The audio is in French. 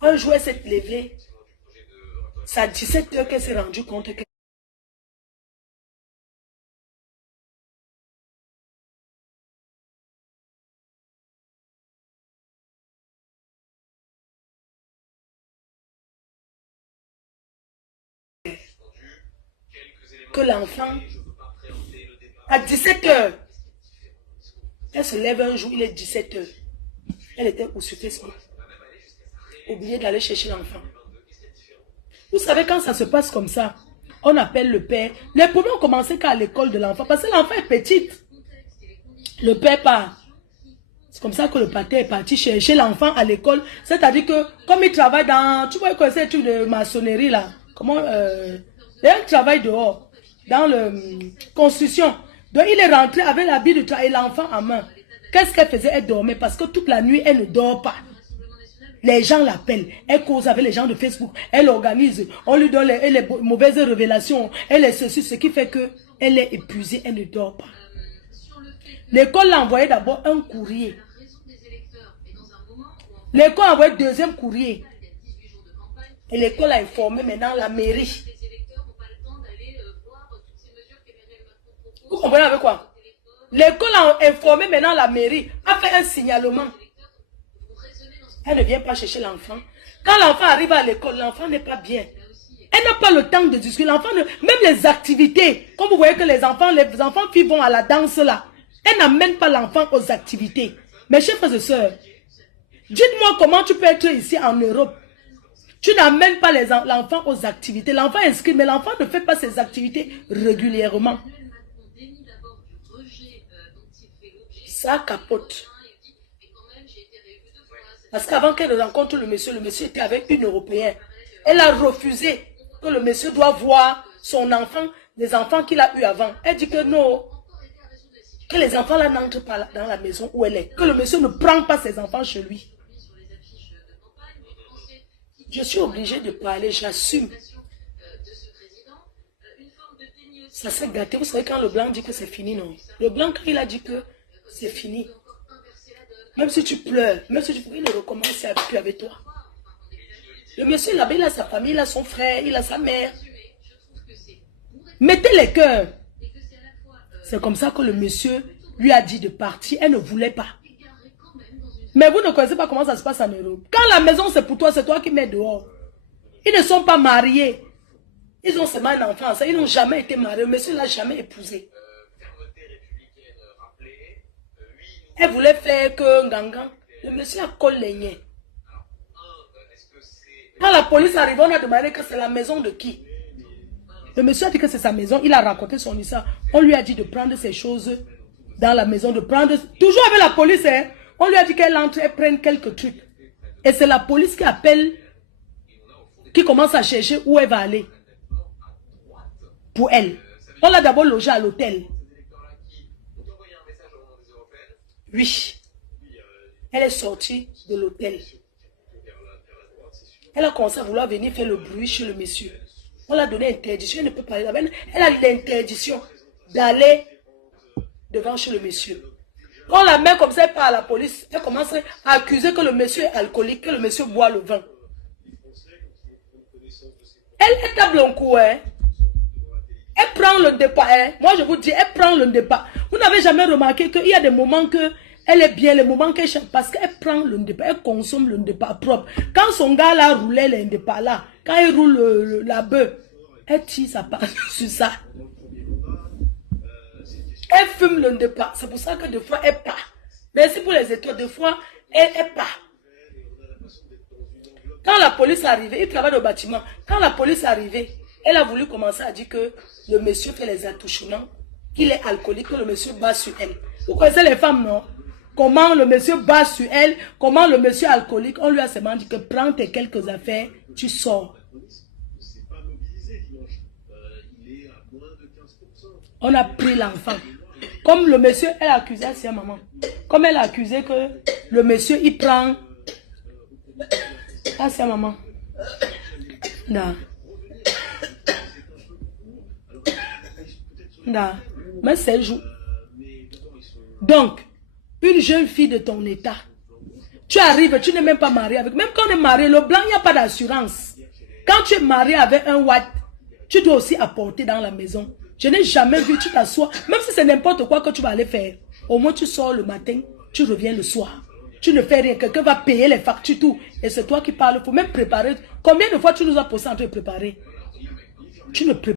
Un jour, elle s'est levée. C'est à 17 h qu'elle s'est rendue compte que l'enfant, à 17 h, elle se lève un jour, il est 17 h. Elle était où sur Facebook? Oublié d'aller chercher l'enfant. Vous savez, quand ça se passe comme ça, on appelle le père. Les problèmes ont commencé qu'à l'école de l'enfant, parce que l'enfant est petite. Le père part. C'est comme ça que le pâté est parti chercher l'enfant à l'école. C'est-à-dire que, comme il travaille dans, tu vois que c'est un truc de maçonnerie là. Comment, il y a un travail dehors, dans la construction. Donc il est rentré avec l'habit de travail et l'enfant en main. Qu'est-ce qu'elle faisait? Elle dormait parce que toute la nuit, elle ne dort pas. Les gens l'appellent, elle cause avec les gens de Facebook, elle organise, on lui donne les mauvaises révélations, elle est ceci, ce qui fait que elle est épuisée, elle ne dort pas. L'école l'a envoyé d'abord un courrier. L'école a envoyé deuxième courrier. Et l'école a informé maintenant la mairie. Vous comprenez avec quoi? L'école a informé maintenant la mairie, a fait un signalement. Elle ne vient pas chercher l'enfant. Quand l'enfant arrive à l'école, l'enfant n'est pas bien. Elle n'a pas le temps de discuter. L'enfant, même les activités, comme vous voyez que les enfants filles vont à la danse là, elle n'amène pas l'enfant aux activités. Mes chers frères et sœurs, dites-moi comment tu peux être ici en Europe. Tu n'amènes pas l'enfant aux activités. L'enfant est inscrit, mais l'enfant ne fait pas ses activités régulièrement. Ça capote. Parce qu'avant qu'elle rencontre le monsieur était avec une Européenne. Elle a refusé que le monsieur doit voir son enfant, les enfants qu'il a eu avant. Elle dit que non, que les enfants là n'entrent pas dans la maison où elle est. Que le monsieur ne prend pas ses enfants chez lui. Je suis obligée de parler, j'assume. Ça s'est gâté. Vous savez quand le blanc dit que c'est fini, non? Le blanc, quand il a dit que c'est fini, même si tu pleures, même si il ne recommence plus avec toi. Le monsieur là-bas, il a sa famille, il a son frère, il a sa mère. Mettez les cœurs. C'est comme ça que le monsieur lui a dit de partir. Elle ne voulait pas. Mais vous ne connaissez pas comment ça se passe en Europe. Quand la maison c'est pour toi, c'est toi qui mets dehors. Ils ne sont pas mariés. Ils ont seulement un enfant. Ils n'ont jamais été mariés. Le monsieur ne l'a jamais épousé. Elle voulait faire que Gangan. Le monsieur a collé. Quand la police arrive, on a demandé que c'est la maison de qui. Le monsieur a dit que c'est sa maison. Il a raconté son histoire. On lui a dit de prendre ses choses dans la maison. De prendre. Toujours avec la police. Hein. On lui a dit qu'elle entre et prenne quelques trucs. Et c'est la police qui appelle. Qui commence à chercher où elle va aller. Pour elle. On l'a d'abord logée à l'hôtel. Oui. Elle est sortie de l'hôtel. Elle a commencé à vouloir venir faire le bruit chez le monsieur. On l'a donné interdiction, elle ne peut pas aller. Elle a l'interdiction d'aller devant chez le monsieur. Quand la met comme ça, elle part à la police. Elle commence à accuser que le monsieur est alcoolique, que le monsieur boit le vin. Elle table un coup, hein. Elle prend le départ. Hein. Moi, je vous dis, elle prend le départ. Vous n'avez jamais remarqué qu'il y a des moments que elle est bien, les moments qu'elle chante, parce qu'elle prend le départ, elle consomme le départ propre. Quand son gars là roulait le départ là, quand il roule la bœuf, elle tire sa part sur ça. Elle fume le départ. C'est pour ça que des fois, elle part. Merci pour les étoiles. Des fois, elle part. Quand la police est arrivée, il travaille au bâtiment. Quand la police est arrivée, elle a voulu commencer à dire que le monsieur fait les attouchements, qu'il est alcoolique, que le monsieur bat sur elle. Vous connaissez les femmes, non? Comment le monsieur bat sur elle, comment le monsieur est alcoolique. On lui a seulement dit que prends tes quelques affaires, tu sors. On a pris l'enfant. Comme le monsieur, elle a accusé sa maman. Comme elle a accusé que le monsieur, il prend à sa maman. Non. Non. Mais c'est jour. Donc, une jeune fille de ton état, Tu arrives, tu n'es même pas marié avec. Même quand on est marié, le blanc, il n'y a pas d'assurance. Quand tu es marié avec un white, tu dois aussi apporter dans la maison. Je n'ai jamais vu, tu t'assois, même si c'est n'importe quoi que tu vas aller faire. Au moins, tu sors le matin, tu reviens le soir. Tu ne fais rien, quelqu'un va payer les factures, tout. Et c'est toi qui parles, il faut même préparer. Combien de fois tu nous as posé en train de préparer? Tu ne prépares